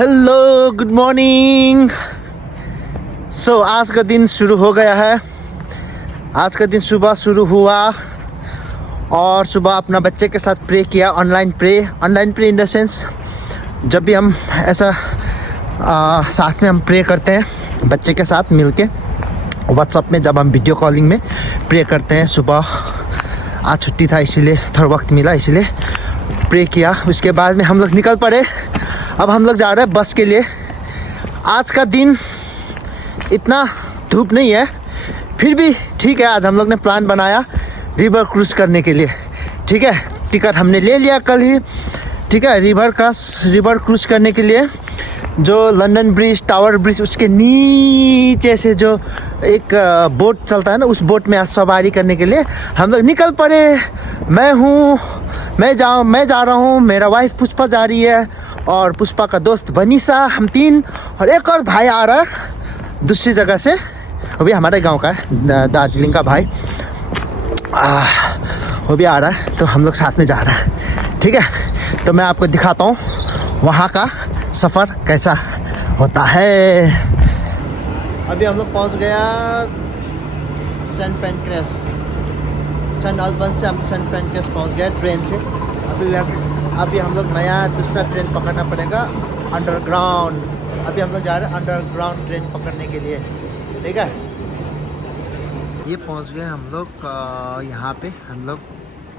Hello, good morning. सो आज का दिन शुरू हो गया है। आज का दिन सुबह शुरू हुआ और सुबह अपना बच्चे के साथ प्रे किया, online pray in the sense जब भी हम ऐसा साथ में हम प्रे करते हैं बच्चे के साथ मिलके व्हाट्सएप में, जब हम वीडियो कॉलिंग में प्रे करते हैं। सुबह आज छुट्टी था इसीलिए थोड़ा वक्त मिला, इसीलिए प्रे किया। उसके बाद में हम लोग निकल पड़े। अब हम लोग जा रहे हैं बस के लिए। आज का दिन इतना धूप नहीं है, फिर भी ठीक है। आज हम लोग ने प्लान बनाया रिवर क्रूज करने के लिए। ठीक है, टिकट हमने ले लिया कल ही। ठीक है, रिवर क्रूज करने के लिए जो लंदन ब्रिज, टावर ब्रिज, उसके नीचे से जो एक बोट चलता है ना, उस बोट में आज सवारी करने के लिए हम लोग निकल पड़े। मैं जा रहा हूँ, मेरा वाइफ पुष्पा जा रही है और पुष्पा का दोस्त बनीसा, हम तीन, और एक और भाई आ रहा है दूसरी जगह से, वो भी हमारे गांव का है, दार्जिलिंग का भाई, वो भी आ रहा है। तो हम लोग साथ में जा रहे हैं। ठीक है, तो मैं आपको दिखाता हूँ वहाँ का सफ़र कैसा होता है। अभी हम लोग पहुँच गया सेंट अल्बंस से हम सेंट पेंक्रेस पहुँच गए ट्रेन से। अभी हम लोग नया दूसरा ट्रेन पकड़ना पड़ेगा, अंडरग्राउंड। अभी हम लोग जा रहे हैं अंडरग्राउंड ट्रेन पकड़ने के लिए। ठीक है, ये पहुंच गए हम लोग। यहाँ पे हम लोग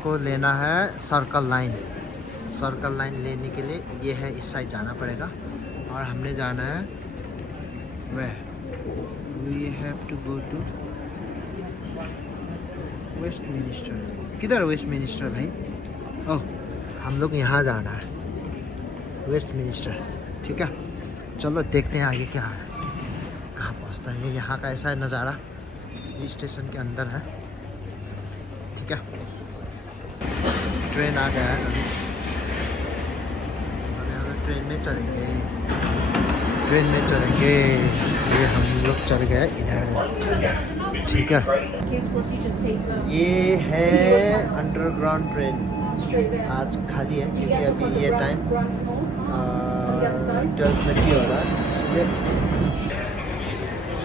को लेना है सर्कल लाइन लेने के लिए ये है, इस साइड जाना पड़ेगा और हमने जाना है we have to go to Westminster. किधर वेस्ट मिनिस्टर भाई? ओह, हम लोग यहाँ जाना है वेस्ट मिनिस्टर। ठीक है, चलो देखते हैं आगे क्या है, कहाँ पहुँचता है। यहाँ का ऐसा नज़ारा स्टेशन के अंदर है। ठीक है, ट्रेन आ गया है। अभी हम ट्रेन में चलेंगे। ये हम लोग चल गए इधर। ठीक है, ये है अंडरग्राउंड ट्रेन। आज खाली है क्योंकि अभी ये टाइम 12:30 हो रहा है, इसलिए।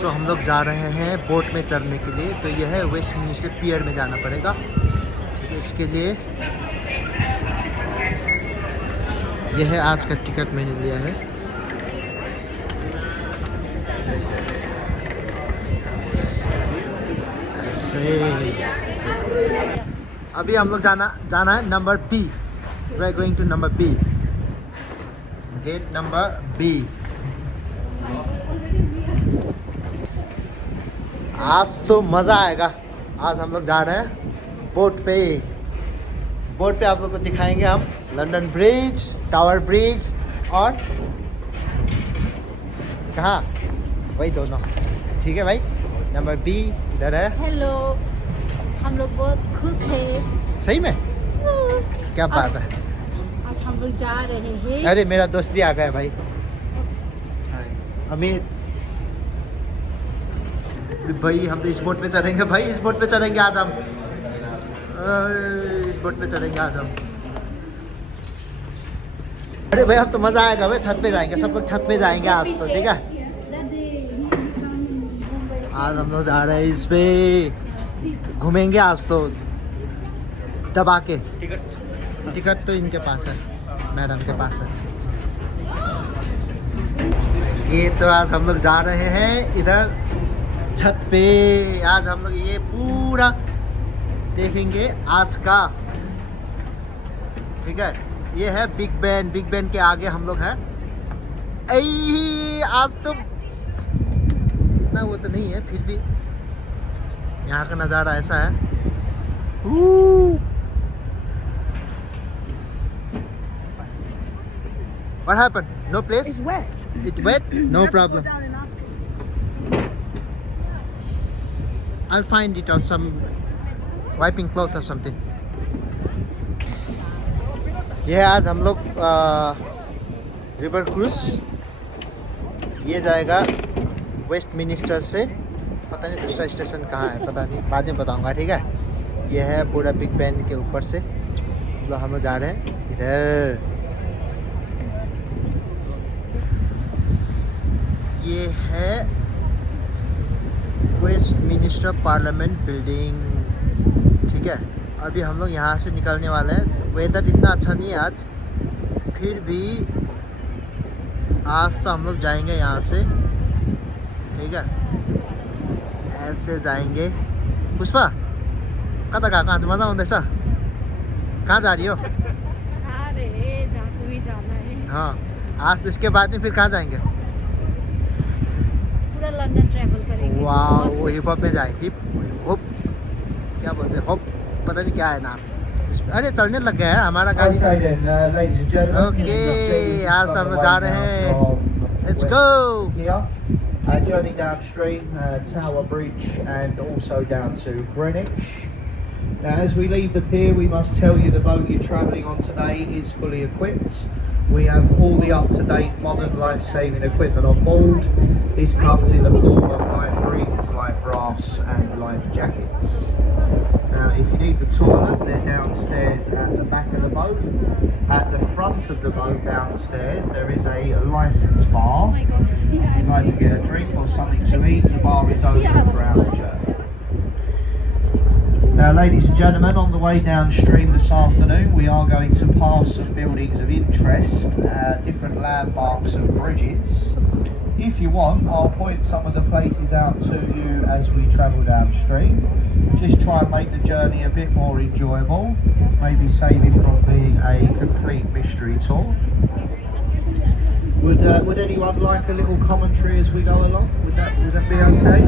सो हम लोग जा रहे हैं बोट में चढ़ने के लिए। तो यह है वेस्ट मिनिस्टर पियर में जाना पड़ेगा। ठीक है, इसके लिए यह है आज का टिकट मैंने लिया है। ऐसे अभी हम लोग जाना है number B. We are going to number B, gate number B. आज तो मज़ा आएगा। आज हम लोग जा रहे हैं बोट पे आप लोग को दिखाएंगे हम लंदन ब्रिज, टावर ब्रिज और कहाँ, वही दोनों। ठीक है भाई, नंबर बी इधर है। हेलो, हम लोग बहुत खुश हैं। सही में? क्या बात है। आज हम लोग जा रहे हैं। अरे मेरा दोस्त भी आ गया भाई, अमित भाई। हम तो इस बोट पे चढ़ेंगे भाई, इस बोट पे चढ़ेंगे आज हम। इस बोट पे चढ़ेंगे आज हम। अरे भाई अब तो मज़ा आएगा भाई, छत पे जाएंगे, सब लोग छत पे जाएंगे आज तो। ठीक है, आज हम लोग जा रहे हैं इस पे, घूमेंगे आज तो दबा के। टिकट तो इनके पास है, मैडम के पास है। ये तो आज हम लोग जा रहे हैं इधर छत पे। आज हम लोग ये पूरा देखेंगे आज का। ठीक है, ये है बिग बैन के आगे हम लोग हैं। आज तो इतना वो तो नहीं है, फिर भी यहाँ का नज़ारा ऐसा है। What happened? No place? It's wet. It's wet? No problem. I'll find it on some wiping cloth or something. ये आज हम लोग रिवर क्रूज, ये जाएगा वेस्ट मिनिस्टर से। पता नहीं दूसरा स्टेशन कहाँ है, पता नहीं, बाद में बताऊंगा। ठीक है, ये है पूरा बिग बैन के ऊपर से हम लोग जा रहे हैं इधर। ये है वेस्टमिनिस्टर पार्लियामेंट बिल्डिंग, ठीक है। अभी हम लोग यहाँ से निकलने वाले हैं। वेदर इतना अच्छा नहीं है आज, फिर भी आज तो हम लोग जाएंगे यहाँ से, ठीक है। ऐसे जाएंगे। पुष्पा कता कहाँ कहाँ मजा आउँदैछ? कहाँ जा रही हो? जा रहे जहाँ को भी जाना है। हाँ, आज तो इसके बाद में फिर कहाँ जाएंगे? पूरा लंदन ट्रैवल करेंगे। वाह, वो हिप हॉप में जाए। हिप हॉप क्या बोलते हैं? हॉप पता नहीं क्या है नाम। अरे चलने लग गया है हमारा गाड़ी। Okay then, ladies and gentlemen. Okay, आज हम लोग जा रहे हैं। Let's go. Here, journey downstream, Tower Bridge, and also down to Greenwich. Now, as we leave the pier, we must tell you the boat you're travelling on today is fully equipped. We have all the up-to-date modern life-saving equipment on board. This comes in the form of life rings, life rafts, and life jackets. Now, if you need the toilet, they're downstairs at the back of the boat. At the front of the boat downstairs, there is a licence bar. Oh my gosh. If you'd like to get a drink or something to eat, the bar is open throughout the journey. Now, ladies and gentlemen, on the way downstream this afternoon, we are going to pass some buildings of interest, different landmarks and bridges. If you want, I'll point some of the places out to you as we travel downstream. Just try and make the journey a bit more enjoyable, maybe save it from being a complete mystery tour. Would anyone like a little commentary as we go along? Would that be okay?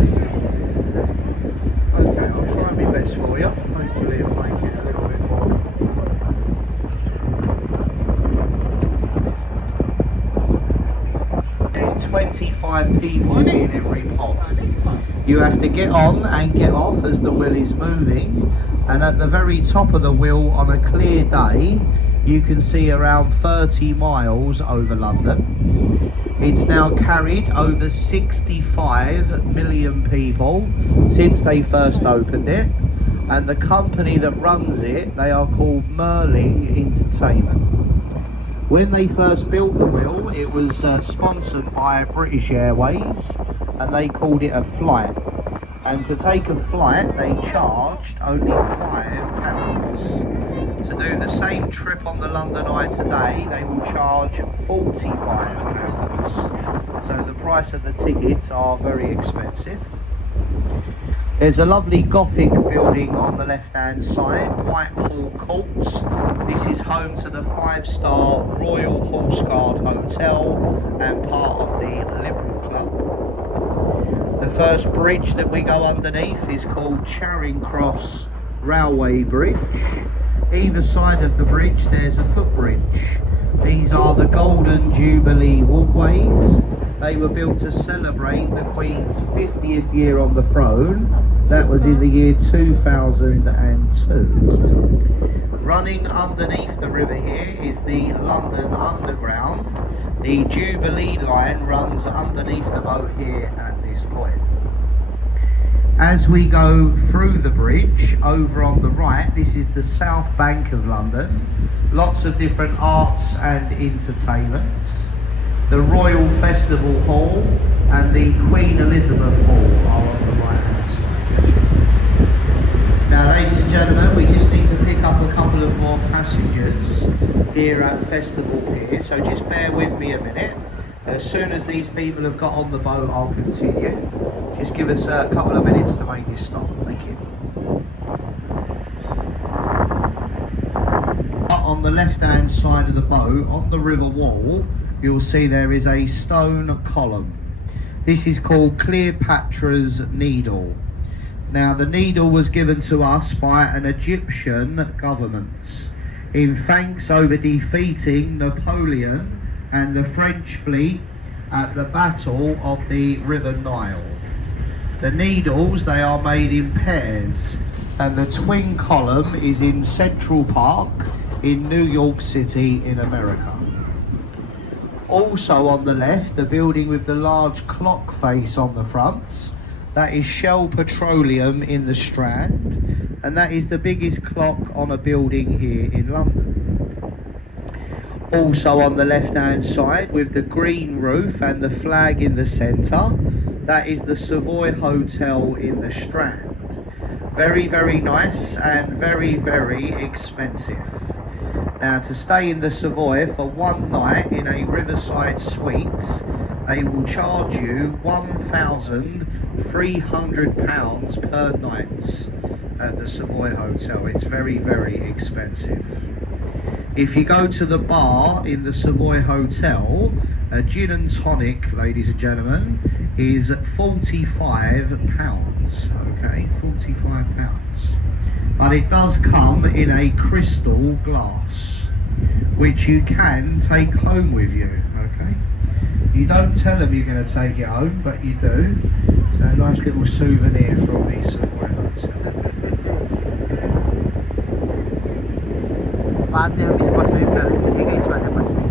Okay, I'll try my best for you. Hopefully it'll make it a little bit more. There's 25 people in every pod. You have to get on and get off as the wheel is moving, and at the very top of the wheel on a clear day you can see around 30 miles over London. It's now carried over 65 million people since they first opened it, and the company that runs it, they are called Merling Entertainment. When they first built the wheel, it was sponsored by British Airways, and they called it a flight. And to take a flight, they charged only £5. To do the same trip on the London Eye today, they will charge £45. So the price of the tickets are very expensive. There's a lovely Gothic building on the left-hand side, Whitehall Courts. This is home to the 5-star Royal Horse Guard Hotel and part of the Liberal Club. The first bridge that we go underneath is called Charing Cross Railway Bridge. Either side of the bridge there's a footbridge. These are the Golden Jubilee walkways. They were built to celebrate the Queen's 50th year on the throne. That was in the year 2002. Running underneath the river here is the London Underground. The Jubilee line runs underneath the boat here at this point. As we go through the bridge, over on the right, this is the South Bank of London. Lots of different arts and entertainments. The Royal Festival Hall and the Queen Elizabeth Hall are on the right hand side. Now, ladies and gentlemen, we just need to pick up a couple of more passengers here at Festival Pier, so just bear with me a minute. As soon as these people have got on the boat, I'll continue. Just give us a couple of minutes to make this stop. Thank you. On the left-hand side of the boat, on the river wall, you'll see there is a stone column. This is called Cleopatra's Needle. Now, the needle was given to us by an Egyptian government in thanks over defeating Napoleon and the French fleet at the Battle of the River Nile. The needles, they are made in pairs, and the twin column is in Central Park in New York City in America. Also on the left, the building with the large clock face on the front, that is Shell Petroleum in the Strand, and that is the biggest clock on a building here in London. Also on the left hand side with the green roof and the flag in the centre, that is the Savoy Hotel in the Strand. Very, very nice and very, very expensive. Now, to stay in the Savoy for one night in a Riverside Suites, they will charge you £1,300 per night at the Savoy Hotel. It's very, very expensive. If you go to the bar in the Savoy Hotel, a gin and tonic, ladies and gentlemen, is £45. Okay, £45. But it does come in a crystal glass, which you can take home with you. Okay, you don't tell them you're going to take it home, but you do. So a nice little souvenir from the Savoy Hotel. बाद में हम इस बस में चलेंगे, ठीक है, इस वाले बस में।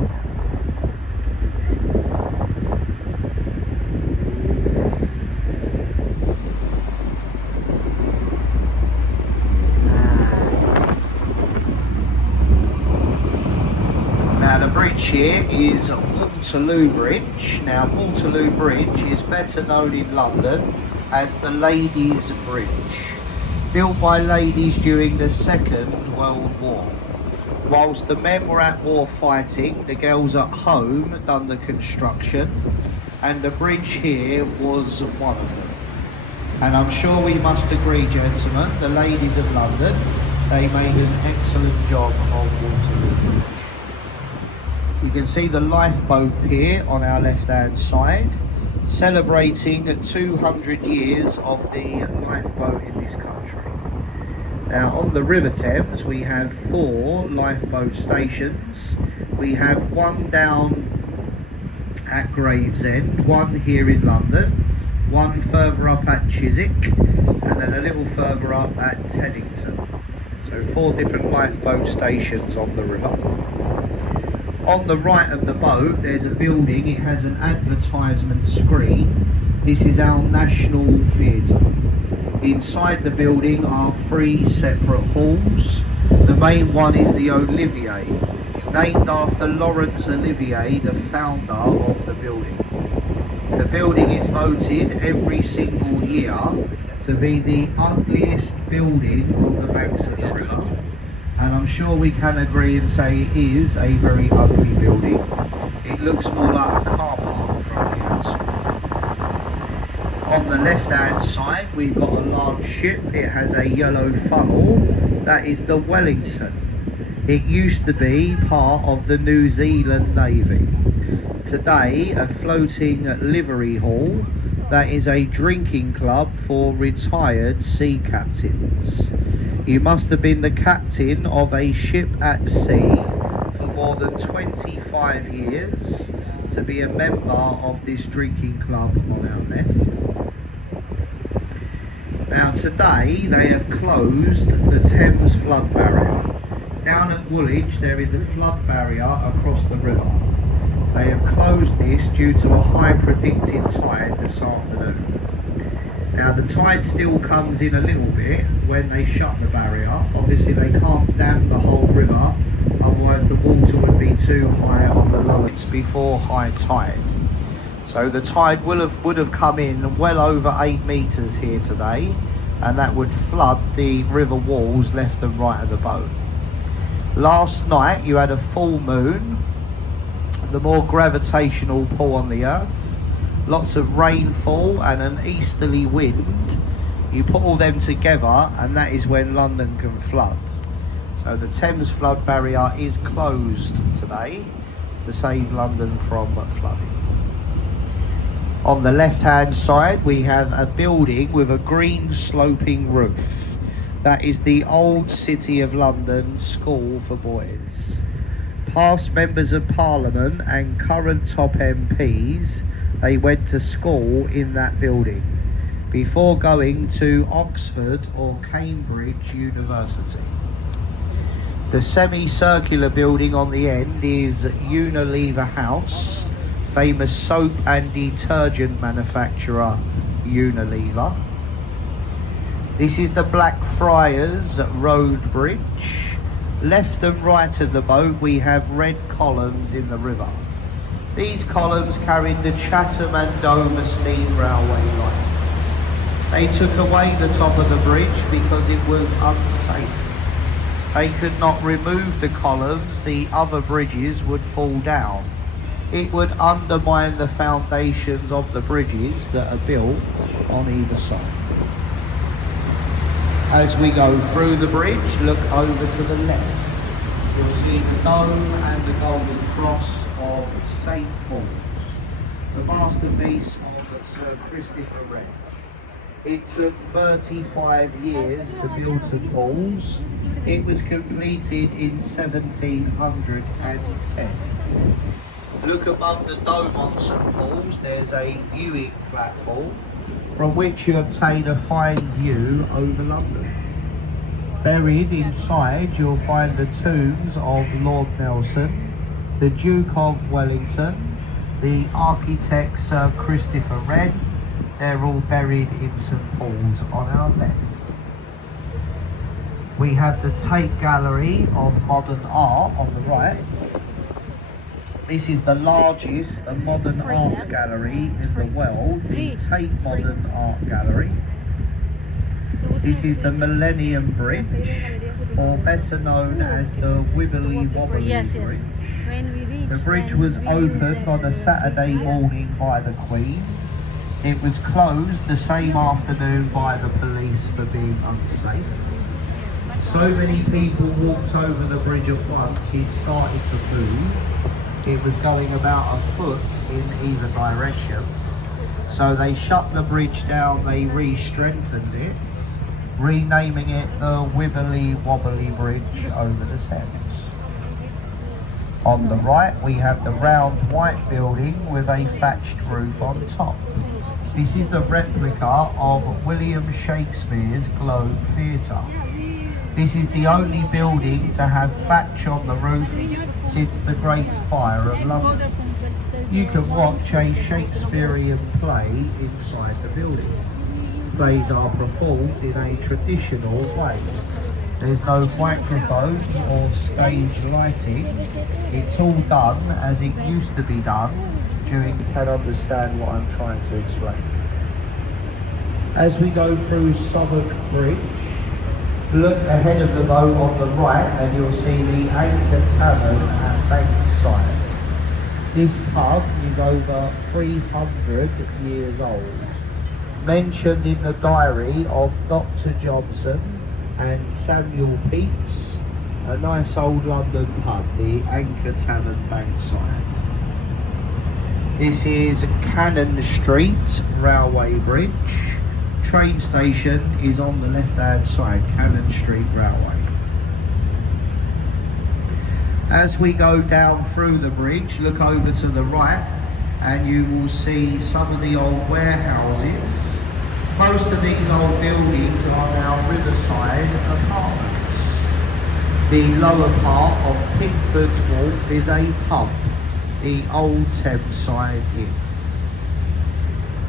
Now the bridge here is Waterloo Bridge. Now Waterloo Bridge is better known in London as the Ladies' Bridge, built by ladies during the Second World War. Whilst the men were at war fighting, the girls at home done the construction, and the bridge here was one of them. And I'm sure we must agree, gentlemen, the ladies of London, they made an excellent job on Waterloo Bridge. You can see the lifeboat pier on our left hand side, celebrating 200 years of the lifeboat in this country. Now on the River Thames we have 4 lifeboat stations. We have one down at Gravesend, one here in London, one further up at Chiswick, and then a little further up at Teddington. So 4 different lifeboat stations on the river. On the right of the boat there's a building, it has an advertisement screen. This is our National Theatre. Inside the building are 3 separate halls. The main one is the Olivier, named after Laurence Olivier, the founder of the building. The building is voted every single year to be the ugliest building on the banks of the river. And I'm sure we can agree and say it is a very ugly building. It looks more like a car park from the outside. On the left hand side we've got a large ship. It has a yellow funnel. That is the Wellington. It used to be part of the New Zealand Navy. Today a floating livery hall. That is a drinking club for retired sea captains. You must have been the captain of a ship at sea for more than 25 years to be a member of this drinking club on our left. Now today they have closed the Thames flood barrier. Down at Woolwich there is a flood barrier across the river. They have closed this due to a high predicted tide this afternoon. Now the tide still comes in a little bit when they shut the barrier. Obviously they can't dam the whole river, otherwise the water would be too high on the lowest before high tide. So the tide would have come in well over 8 metres here today, and that would flood the river walls left and right of the boat. Last night you had a full moon, the more gravitational pull on the earth, lots of rainfall and an easterly wind. You put all them together and that is when London can flood. So the Thames flood barrier is closed today to save London from flooding. On the left hand side we have a building with a green sloping roof. That is the Old City of London School for Boys. Past members of Parliament and current top MPs, they went to school in that building before going to Oxford or Cambridge University. The semicircular building on the end is Unilever House, famous soap and detergent manufacturer Unilever. This is the Blackfriars Road Bridge. Left and right of the boat we have red columns in the river. These columns carried the Chatham and Dover steam railway line. They took away the top of the bridge because it was unsafe. They could not remove the columns, the other bridges would fall down. It would undermine the foundations of the bridges that are built on either side. As we go through the bridge, look over to the left. You'll see the dome and the golden cross of St. Paul's, the masterpiece of Sir Christopher Wren. It took 35 years to build St. Paul's. It was completed in 1710. Look above the dome on St. Paul's, there's a viewing platform from which you obtain a fine view over London. Buried inside you'll find the tombs of Lord Nelson, the Duke of Wellington, the architect Sir Christopher Wren. They're all buried in St. Paul's on our left. We have the Tate Gallery of Modern Art on the right. This is the largest modern art gallery in the world, the Tate Modern Art Gallery. This is the Millennium Bridge, or better known as the Wibbly Wobbly Bridge. The bridge was opened on a Saturday morning by the Queen. It was closed the same afternoon by the police for being unsafe. So many people walked over the bridge at once, it started to move. It was going about a foot in either direction. So they shut the bridge down, they re-strengthened it, renaming it the Wibbly Wobbly Bridge over the Thames. On the right we have the round white building with a thatched roof on top. This is the replica of William Shakespeare's Globe Theatre. This is the only building to have thatch on the roof since the Great Fire of London. You can watch a Shakespearean play inside the building. Plays are performed in a traditional way. There's no microphones or stage lighting. It's all done as it used to be done during... You can understand what I'm trying to explain. As we go through Southwark Bridge, look ahead of the boat on the right and you'll see the Anchor Tavern at Bankside. This pub is over 300 years old. Mentioned in the diary of Dr. Johnson and Samuel Pepys, a nice old London pub, the Anchor Tavern Bankside. This is Cannon Street Railway Bridge. Train station is on the left hand side, Cannon Street Railway. As we go down through the bridge, look over to the right and you will see some of the old warehouses. Most of these old buildings are now riverside apartments. The lower part of Pickford's Walk is a pub, the old Thames Side Inn.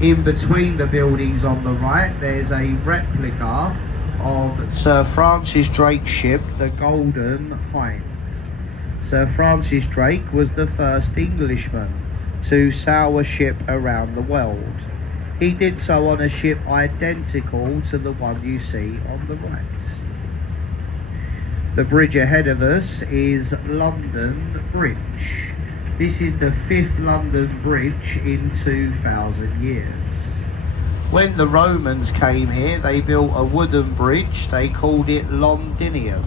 In between the buildings on the right, there's a replica of Sir Francis Drake's ship, the Golden Hind. Sir Francis Drake was the first Englishman to sail a ship around the world. He did so on a ship identical to the one you see on the right. The bridge ahead of us is London Bridge. This is the 5th London Bridge in 2,000 years. When the Romans came here, they built a wooden bridge. They called it Londinium.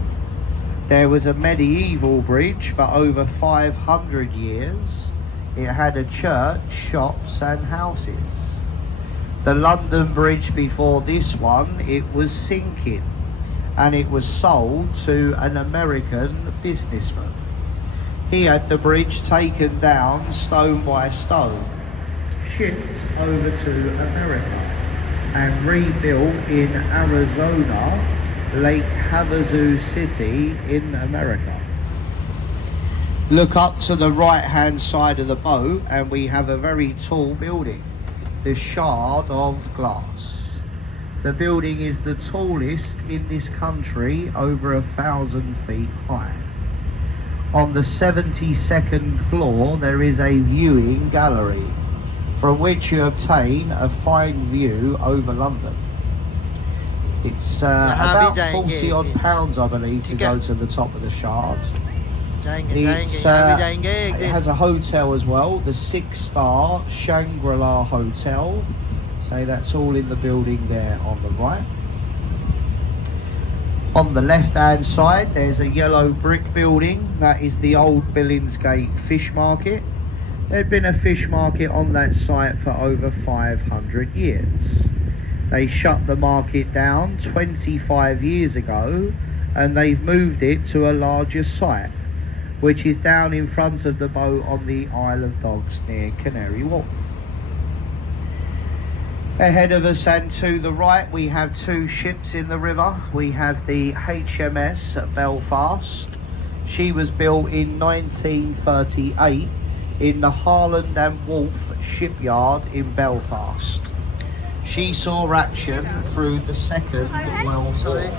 There was a medieval bridge for over 500 years. It had a church, shops and houses. The London Bridge before this one, it was sinking and it was sold to an American businessman. He had the bridge taken down stone by stone, shipped over to America and rebuilt in Arizona, Lake Havasu City in America. Look up to the right hand side of the boat and we have a very tall building, the Shard of Glass. The building is the tallest in this country, over 1,000 feet high. On the 72nd floor there is a viewing gallery from which you obtain a fine view over London. It's about 40 odd pounds, I believe, to go to the top of the Shard. It has a hotel as well, the 6-star Shangri-La Hotel. So that's all in the building there on the right. On the left hand side there's a yellow brick building. That is the old Billingsgate Fish Market. There'd been a fish market on that site for over 500 years. They shut the market down 25 years ago and they've moved it to a larger site, which is down in front of the boat on the Isle of Dogs near Canary Wharf. Ahead of us and to the right we have two ships in the river. We have the HMS Belfast. She was built in 1938 in the Harland and Wolff shipyard in Belfast. She saw action through the Second World War.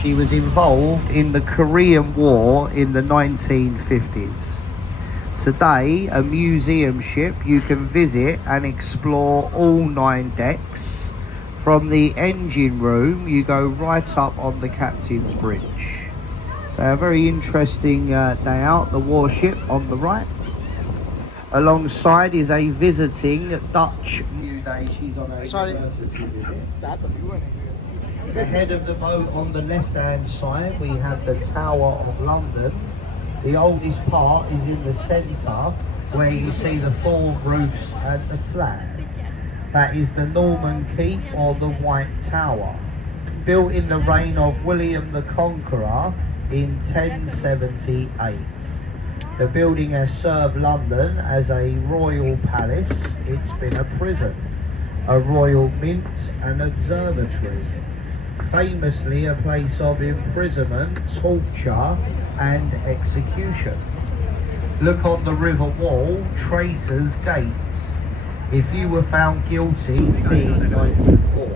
She was involved in the Korean War in the 1950s. Today, a museum ship, you can visit and explore all 9 decks. From the engine room, you go right up on the captain's bridge. So a very interesting day out. The warship on the right. Alongside is a visiting Dutch New Day. She's on a courtesy visit. Ahead of the boat on the left-hand side, we have the Tower of London. The oldest part is in the centre, where you see the 4 roofs and the flag. That is the Norman Keep, or the White Tower, built in the reign of William the Conqueror in 1078. The building has served London as a royal palace. It's been a prison, a royal mint, an observatory. Famously a place of imprisonment, torture and execution. Look on the river wall, Traitors' Gates. If you were found guilty, 1894.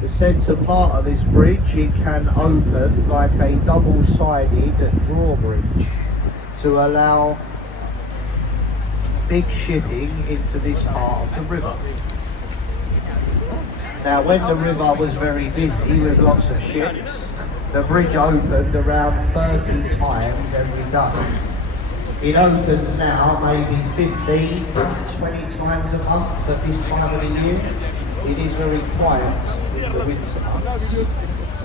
The centre part of this bridge, it can open like a double-sided drawbridge to allow big shipping into this part of the river. Now, when the river was very busy with lots of ships, the bridge opened around 30 times every day. It opens now maybe 15, 20 times a month at this time of the year. It is very quiet in the winter months.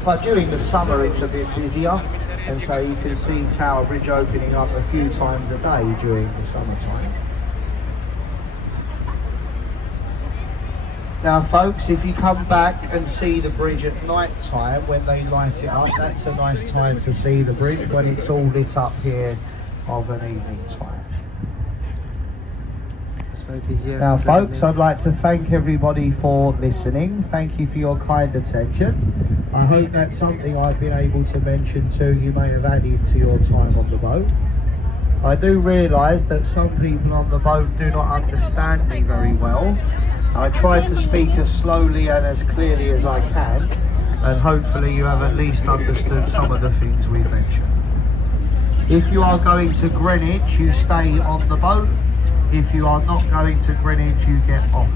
But during the summer it's a bit busier, and so you can see Tower Bridge opening up a few times a day during the summertime. Now folks, if you come back and see the bridge at night time when they light it up, that's a nice time to see the bridge, when it's all lit up here of an evening time. Now folks, I'd like to thank everybody for listening. Thank you for your kind attention. I hope that's something I've been able to mention to you may have added to your time on the boat. I do realise that some people on the boat do not understand me very well. I try to speak as slowly and as clearly as I can, and hopefully you have at least understood some of the things we've mentioned. If you are going to Greenwich, you stay on the boat. If you are not going to Greenwich, you get off.